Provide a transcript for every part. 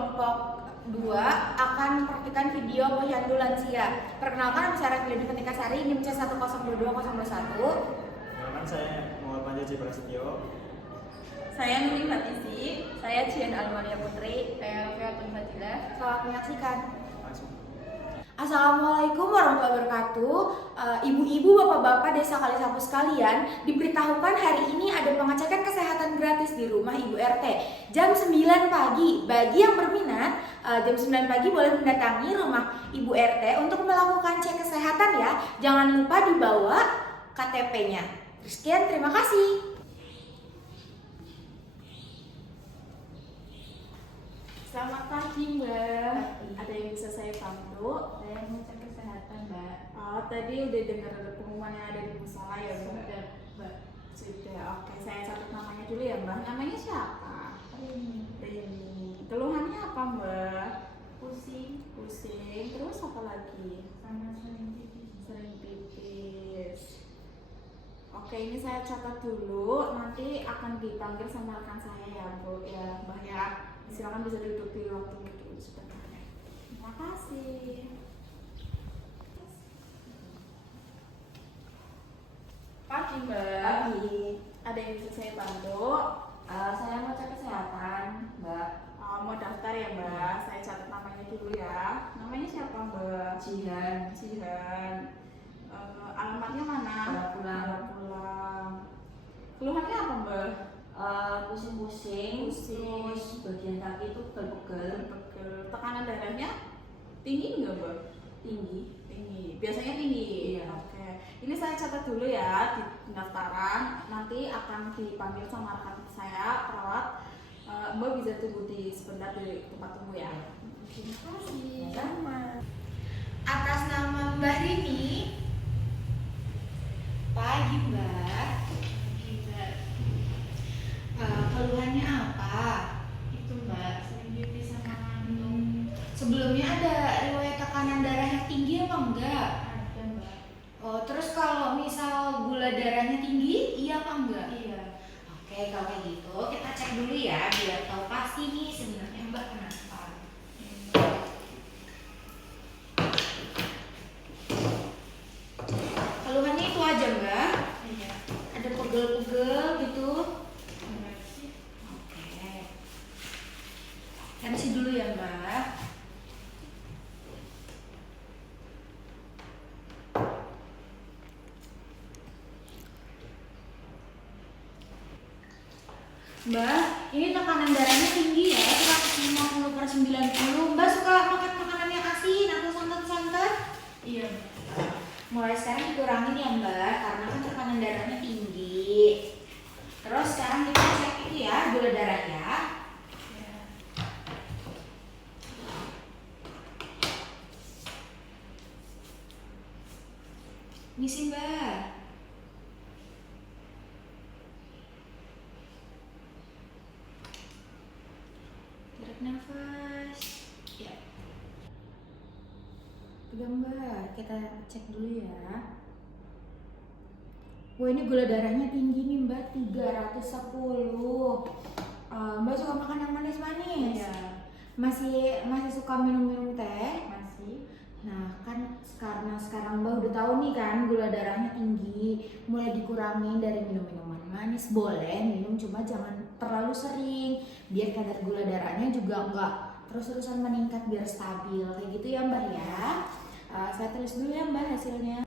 kelompok 2 akan mempraktikkan video posyandu lansia. Perkenalkan, saya Raffi Ketika Sari, NIM C1022021. Perkenalkan, saya Muhammad Panji Prasetyo. Saya Nuni Fatisi. Saya Jian Almaria Putri. Saya Fiatun Fadilah. Selamat menyaksikan. Langsung. Assalamualaikum warahmatullahi wabarakatuh. Ibu-ibu, bapak-bapak desa Kalisapu sekalian, diberitahukan hari ini ada pengecekan kesehatan gratis di rumah Ibu RT jam 9 pagi. Bagi yang berminat, jam 9 pagi boleh mendatangi rumah Ibu RT untuk melakukan cek kesehatan ya. Jangan lupa dibawa KTP-nya. Sekian, terima kasih. Selamat pagi, Mbak. Ada yang bisa saya bantu? Saya mau cek kesehatan, Mbak. Oh, tadi udah dengar pengumuman yang ada di musola ya, Mbak? Sudah, Mbak. Sudah. Oke, saya catat namanya dulu ya, Mbak. Namanya siapa? Rini. Keluhannya apa, Mbak? Pusing. Pusing. Terus apa lagi? Sama sering pipis. Sering pipis. Oke, ini saya catat dulu. Nanti akan dipanggil sama rekan saya ya, Bu. Ya, Mbak ya. Silakan bisa duduk di ruang tunggu dulu sebentar. Terima kasih. Pagi, Mbak. Pagi. Ada yang bisa saya bantu? Saya mau cek kesehatan, Mbak. Mau daftar ya, Mbak? Saya catat namanya dulu ya. Namanya siapa, Mbak? Jihan. Jihan. Alamatnya mana? Barapulang. Pulang. Keluhannya apa, Mbak? Pusing-pusing, terus bagian kaki itu pegel-pegel, Tekanan darahnya tinggi nggak, Mbak? tinggi. Tinggi. Biasanya tinggi. Iya. Oke. Ini saya catat dulu ya di pendaftaran. Nanti akan dipanggil sama rekan saya perawat. Mbak bisa tunggu di sebentar di tempat tunggu ya. Terima kasih. Sama. Atas nama Mbak Rini. Pagi, Mbak. Keluhannya apa? Itu, Mbak, sering pipis sama ngantuk. Sebelumnya ada riwayat tekanan darah yang tinggi apa enggak? Ada, Mbak. Oh, terus kalau misal gula darahnya tinggi, iya apa enggak? Iya. Oke, kalau kayak gitu kita cek dulu ya biar tahu pasti nih sebenarnya Mbak kenapa. Keluhannya itu aja, Mbak? Iya. Ada pegel-pegel gitu? Enggak sih. Oke. Tensi dulu ya, Mbak. Mbak, ini tekanan darahnya tinggi ya, 150/90. Mbak suka makan makanan yang asin atau santan-santan? Iya, Mbak. Mulai sekarang dikurangin ya, Mbak, karena kan tekanan darahnya tinggi. Terus sekarang kita cek itu ya, gula darah ya. Iya. Misi, Mbak. Tarik nafas. Ya. Pegang, Mbak. Kita cek dulu ya. Wah, ini gula darahnya tinggi nih, Mbak, 310. Mbak suka makan yang manis-manis? Iya. Masih suka minum-minum teh? Masih. Nah, kan karena sekarang Mbak udah tahu nih kan gula darahnya tinggi, mulai dikurangin dari minum minuman manis. Boleh minum, cuma jangan terlalu sering, biar kadar gula darahnya juga enggak terus-terusan meningkat, biar stabil kayak gitu ya, Mbak ya. Saya tulis dulu ya, Mbak, hasilnya.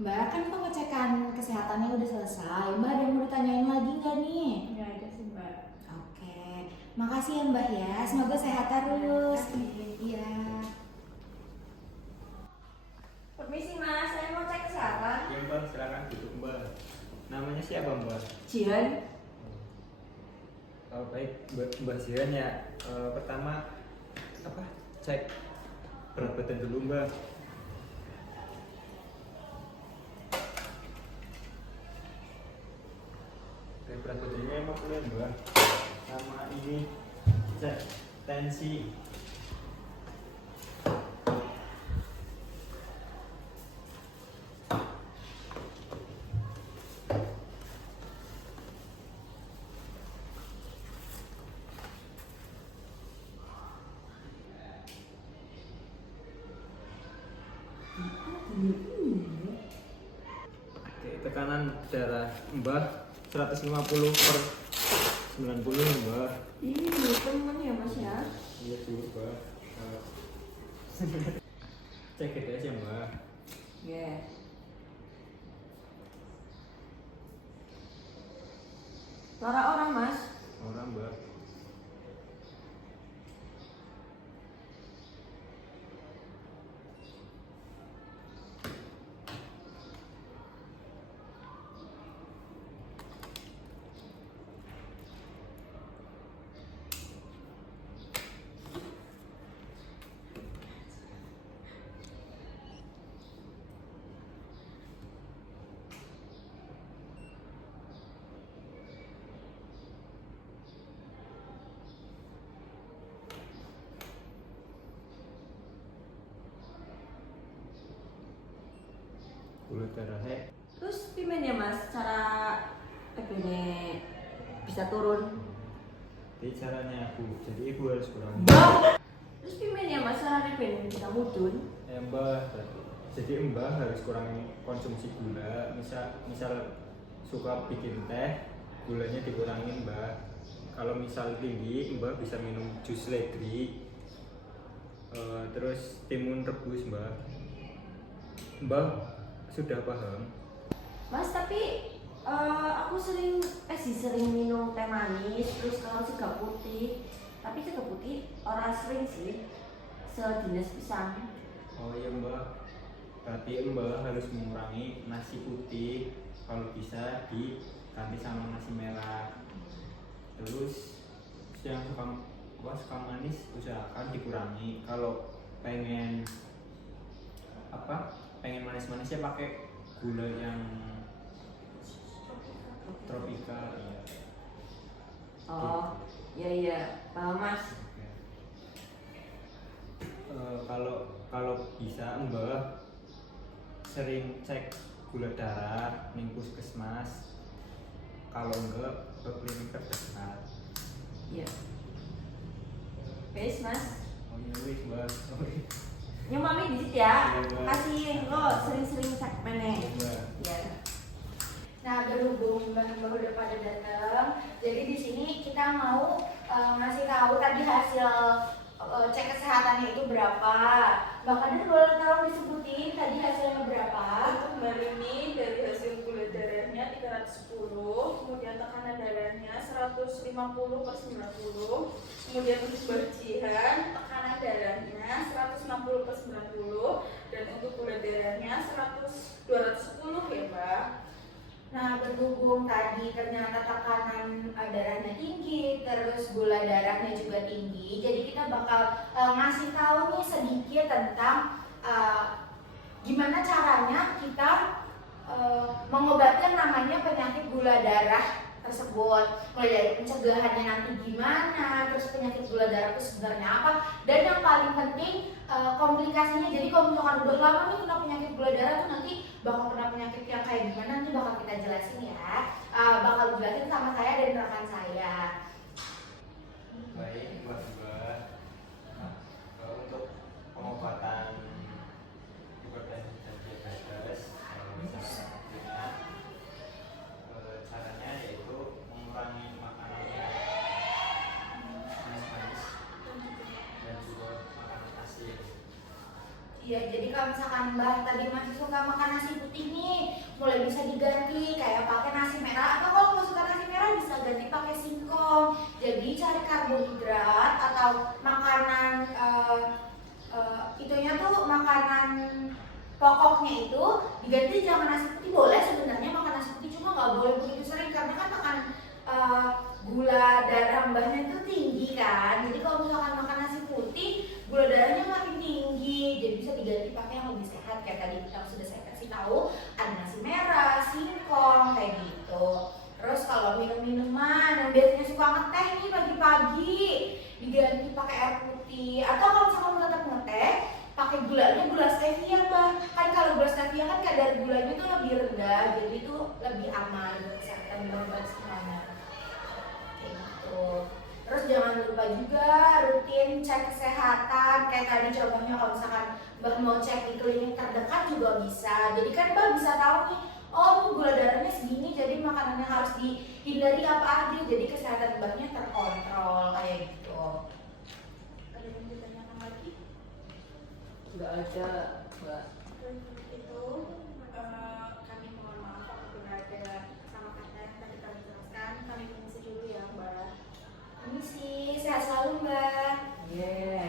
Mbak, kan pengecekan kesehatannya udah selesai. Mbak ada yang mau ditanyain lagi nggak nih? Enggak ada sih, Mbak. Oke, makasih ya, Mbak ya. Semoga sehat terus. Iya. Permisi, Mas, saya mau cek kesehatan. Ya, Mbak, silakan duduk, Mbak. Namanya siapa, Mbak? Jihan. Baik, Mbak Jihan ya. Pertama cek berat badan dulu, Mbak. Oke, berat badannya emang boleh, Mbak. Sama ini cek tensi. Oke, tekanan darah Mbah 150/90 Mbah. Ih, temen ya Mas ya. Iya coba. Cek GTS ya Mbah. Ya. Suara orang Mas. Orang Mbah. Gula darahnya Terus pimen ya Mas cara ini bisa turun. jadi caranya jadi ibu harus kurangi. Terus pimen ya Mas cara ini bisa mudun. Mbah, jadi Mbah harus kurangi konsumsi gula. Misal suka bikin teh, gulanya dikurangin Mbah. Kalau misal tinggi, Mbah bisa minum jus ledri. Terus timun rebus Mbah. Mbah sudah paham? Mas tapi aku sering minum teh manis terus kalau sega putih. Tapi sega putih orang sering sih. Sedinas pisang. Oh iya Mbah. Berarti Mbah harus mengurangi nasi putih. Kalau bisa diganti sama nasi merah. Terus yang suka manis usahakan dikurangi. Kalau pengen pengen manis-manis ya pakai gula yang tropika ya. Oh, iya, paham Mas. Kalau bisa Mbah sering cek gula darah ning puskesmas. Kalau enggak ke klinik terdekat. Iya. Wes Mas. Oh iya wis Mbah. Nyumami dikit ya. Iya, Mbak. Kasih lo sering-sering cek meneh. Mbah. Ya. Nah, berhubung Mbak udah pada datang, jadi di sini kita mau ngasih tahu tadi hasil cek kesehatannya itu berapa. Mbak Kadir boleh tolong disebutin tadi hasilnya berapa? Untuk Mbak Rini dari hasil gula darahnya 310, kemudian tekanan darahnya 150/90, kemudian untuk Mbak Jihan tekanan darahnya 160/90, dan untuk gula darahnya 210 ya Mbak. Nah, berhubung tadi ternyata tekanan darahnya tinggi, terus gula darahnya juga tinggi, jadi kita bakal ngasih tahu nih sedikit tentang gimana caranya kita mengobati yang namanya penyakit gula darah tersebut. Mulai dari pencegahannya nanti gimana, terus penyakit gula darah itu sebenarnya apa, dan yang paling penting komplikasinya. Jadi kalau misalkan udah lama nih kena penyakit gula darah tuh nanti bakal kena penyakit yang kayak gimana, nanti bakal kita jelasin ya. Bakal dijelasin sama saya dan rekan saya. Baik Mbah Mbah. Untuk pengobatan hipertensi dan diabetes caranya yaitu mengurangi makanan yang manis-manis dan juga makanan asin. Iya, jadi kalau misalkan Mbak tadi masih suka makan nasi putih nih, mulai bisa diganti kayak pakai nasi merah, atau kalau nggak suka nasi merah bisa ganti pakai singkong. Jadi cari karbohidrat atau makanan itunya tuh makanan pokoknya itu diganti, jangan nasi putih. Boleh sebenarnya makan nasi putih, cuma nggak boleh begitu sering karena kan makan gula darah Mbahnya itu tinggi kan. Jadi kalau misalkan makan nasi putih, gula darahnya makin tinggi. Jadi bisa diganti pakai yang lebih sehat kayak tadi kita sudah saya kasih tahu, ada nasi merah, singkong kayak gitu. Terus kalau minum-minuman yang biasanya suka ngeteh nih pagi-pagi, diganti pakai air putih. Atau kalau misalkan tetap ngeteh, pakai gulanya gula stevia Mbak. Kan kalau gula stevia kan kadar gulanya itu lebih rendah, jadi itu lebih aman buat kesehatan, buat semuanya. Kayak gitu. Terus jangan lupa lupa juga rutin cek kesehatan. Kayak tadi contohnya kalau misalkan Mbak mau cek di klinik terdekat juga bisa. Jadi kan Mbak bisa tahu nih, oh Mbak gula darahnya segini, jadi makanan yang harus dihindari apa aja. Jadi kesehatan Mbaknya terkontrol kayak gitu. Ada yang ditanyakan lagi? Nggak ada, Mbak. Itu kami mohon maaf apabila ada sama kata yang tadi kami jelaskan. Kami permisi dulu ya Mbak. Permisi, sehat selalu Mbak. Yeah.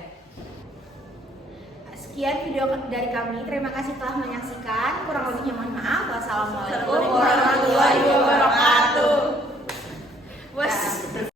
Sekian video dari kami. Terima kasih telah menyaksikan. Kurang lebihnya mohon maaf. Wassalamualaikum Warahmatullahi wabarakatuh.